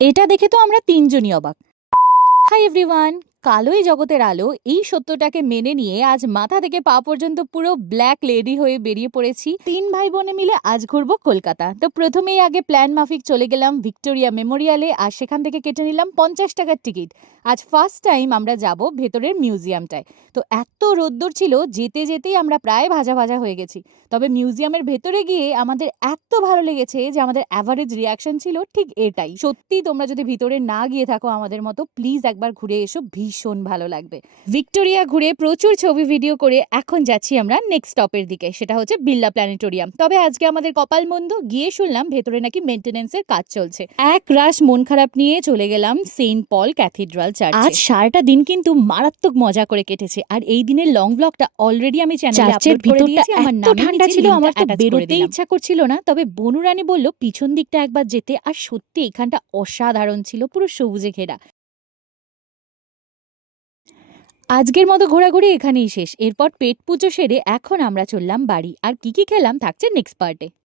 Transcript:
এটা দেখে তো আমরা তিনজনই অবাক। হাই এভরিওয়ান, কালোই জগতের আলো এই সত্যটাকে মেনে নিয়ে আজ মাথা থেকে পা পর্যন্ত পুরো ব্ল্যাক লেডি হয়ে বেরিয়ে পড়েছি। তিন ভাই বোনে মিলে আজ ঘুরবো কলকাতা। তো প্রথমেই আগে প্ল্যান মাফিক চলে গেলাম ভিক্টোরিয়া মেমোরিয়ালে, আর সেখান থেকে কেটে নিলাম 50 টাকার টিকিট। আজ ফার্স্ট টাইম আমরা যাব ভেতরের মিউজিয়ামটায়। তো এত রোদ্দুর ছিল, যেতে যেতেই আমরা প্রায় ভাজা ভাজা হয়ে গেছি। তবে মিউজিয়ামের ভেতরে গিয়ে আমাদের এত ভালো লেগেছে যে আমাদের অ্যাভারেজ রিয়াকশন ছিল ঠিক এটাই। সত্যি তোমরা যদি ভিতরে না গিয়ে থাকো আমাদের মতো, প্লিজ একবার ঘুরে এসো, ভীষণ ভালো লাগবে। ভিক্টোরিয়া ঘুরে প্রচুর ছবি ভিডিও করে এখন যাচ্ছি আমরা নেক্সট স্টপের দিকে, সেটা হচ্ছে বিড়লা প্ল্যানেটোরিয়াম। তবে আজকে আমাদের কপাল মন্দ, গিয়ে শুনলাম ভেতরে নাকি মেনটেনেন্সের কাজ চলছে। এক রাশ মন খারাপ নিয়ে চলে গেলাম সেন্ট পল ক্যাথিড্রাল চার্চে। আজ সারাটা দিন কিন্তু মারাত্মক মজা করে কেটেছে, আর এই দিনের লং ব্লগটা অলরেডি আমি চ্যানেলে আপলোড করে দিয়েছি। আমার নাম ঠান্ডা ছিল, আমার তো বেরোতেই ইচ্ছা করছিল না। তবে বনুরানী বলল পিছন দিকটা একবার যেতে, আর সত্যি এখানটা অসাধারণ ছিল, পুরো সবুজে ঘেরা। আজকের মতো ঘোরাঘুরি এখানেই শেষ। এরপর পেট পুজো সেরে এখন আমরা চললাম বাড়ি। আর কি কি খেলাম থাকছে নেক্সট পার্টে।